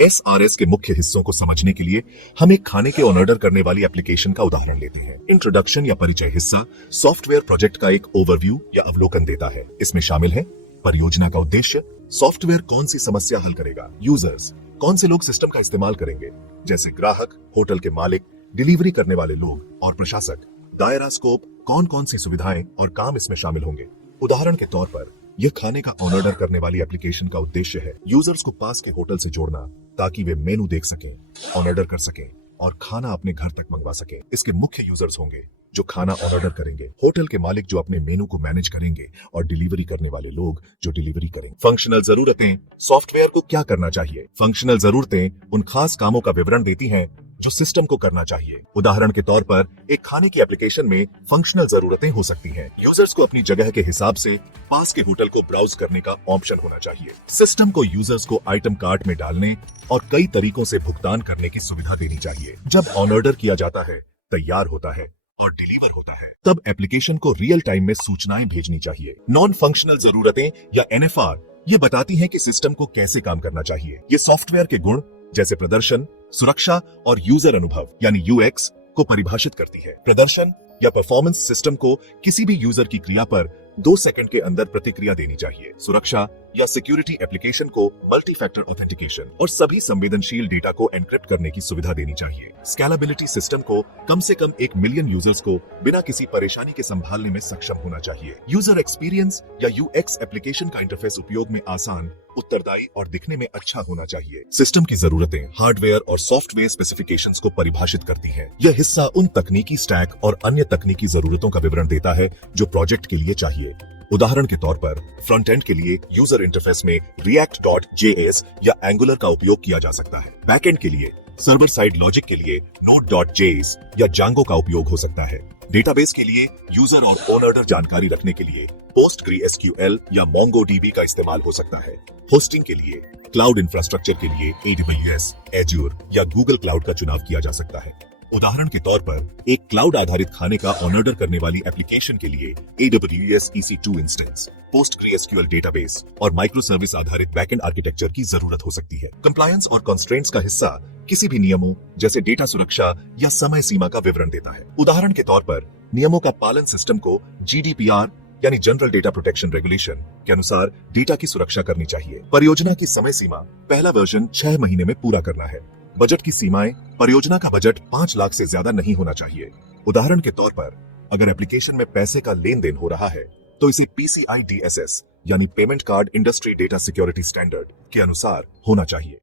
SRS के मुख्य हिस्सों को समझने के लिए हम एक खाने के ऑन ऑर्डर करने वाली एप्लीकेशन का उदाहरण लेते हैं। इंट्रोडक्शन या परिचय हिस्सा सॉफ्टवेयर प्रोजेक्ट का एक ओवरव्यू या अवलोकन देता है। इसमें शामिल है परियोजना का उद्देश्य, सॉफ्टवेयर कौन सी समस्या हल करेगा, यूजर्स कौन से लोग सिस्टम का इस्तेमाल करेंगे जैसे ग्राहक, होटल के मालिक, डिलीवरी करने वाले लोग और प्रशासक, दायरा, स्कोप, कौन कौन सी सुविधाएं और काम इसमें शामिल होंगे। उदाहरण के तौर पर यह खाने का ऑन ऑर्डर करने वाली एप्लीकेशन का उद्देश्य है यूजर्स को पास के होटल से जोड़ना ताकि वे मेनू देख सकें, ऑन ऑर्डर कर सकें और खाना अपने घर तक मंगवा सकें। इसके मुख्य यूजर्स होंगे जो खाना ऑन ऑर्डर करेंगे, होटल के मालिक जो अपने मेनू को मैनेज करेंगे और डिलीवरी करने वाले लोग जो डिलीवरी करेंगे। फंक्शनल जरूरतें सॉफ्टवेयर को क्या करना चाहिए। फंक्शनल जरूरतें उन खास कामों का विवरण देती हैं जो सिस्टम को करना चाहिए। उदाहरण के तौर पर एक खाने की एप्लीकेशन में फंक्शनल जरूरतें हो सकती हैं। यूजर्स को अपनी जगह के हिसाब से पास के होटल को ब्राउज करने का ऑप्शन होना चाहिए। सिस्टम को यूजर्स को आइटम कार्ट में डालने और कई तरीकों से भुगतान करने की सुविधा देनी चाहिए। जब ऑन ऑर्डर किया जाता है, तैयार होता है और डिलीवर होता है, तब एप्लीकेशन को रियल टाइम में सूचनाएं भेजनी चाहिए। नॉन फंक्शनल जरूरतें या NFR ये बताती हैं कि सिस्टम को कैसे काम करना चाहिए। ये सॉफ्टवेयर के गुण जैसे प्रदर्शन, सुरक्षा और यूजर अनुभव यानी UX को परिभाषित करती है। प्रदर्शन या परफॉर्मेंस सिस्टम को किसी भी यूजर की क्रिया पर 2 सेकंड के अंदर प्रतिक्रिया देनी चाहिए। सुरक्षा या सिक्योरिटी एप्लीकेशन को मल्टी फैक्टर ऑथेंटिकेशन और सभी संवेदनशील डेटा को एनक्रिप्ट करने की सुविधा देनी चाहिए। स्केलेबिलिटी सिस्टम को कम से कम 1 मिलियन यूजर्स को बिना किसी परेशानी के संभालने में सक्षम होना चाहिए। यूजर एक्सपीरियंस या UX एप्लीकेशन का इंटरफेस उपयोग में आसान, उत्तरदायी और दिखने में अच्छा होना चाहिए। सिस्टम की जरूरतें हार्डवेयर और सॉफ्टवेयर स्पेसिफिकेशंस को परिभाषित करती हैं। यह हिस्सा उन तकनीकी स्टैक और अन्य तकनीकी जरूरतों का विवरण देता है जो प्रोजेक्ट के लिए चाहिए। उदाहरण के तौर पर फ्रंट एंड के लिए यूजर इंटरफेस में React.js या Angular का उपयोग किया जा सकता है। बैक एंड के लिए सर्वर साइड लॉजिक के लिए Node.js या Django का उपयोग हो सकता है। डेटाबेस के लिए यूजर और ऑन ऑर्डर जानकारी रखने के लिए PostgreSQL या MongoDB का इस्तेमाल हो सकता है। होस्टिंग के लिए क्लाउड इंफ्रास्ट्रक्चर के लिए AWS, Azure या Google क्लाउड का चुनाव किया जा सकता है। उदाहरण के तौर पर एक क्लाउड आधारित खाने का ऑन ऑर्डर करने वाली एप्लीकेशन के लिए AWS EC2 instance, PostgreSQL database और माइक्रो सर्विस आधारित बैकएंड आर्किटेक्चर की जरूरत हो सकती है। कंप्लायंस और कंस्ट्रेंट्स का हिस्सा किसी भी नियमों जैसे डेटा सुरक्षा या समय सीमा का विवरण देता है। उदाहरण के तौर पर नियमों का पालन सिस्टम को GDPR यानी जनरल डेटा प्रोटेक्शन रेगुलेशन के अनुसार डेटा की सुरक्षा करनी चाहिए। परियोजना की समय सीमा पहला वर्जन 6 महीने में पूरा करना है। बजट की सीमाएं परियोजना का बजट 5 लाख से ज्यादा नहीं होना चाहिए। उदाहरण के तौर पर अगर एप्लीकेशन में पैसे का लेन देन हो रहा है तो इसे PCI DSS यानी payment card industry data security standard के अनुसार होना चाहिए।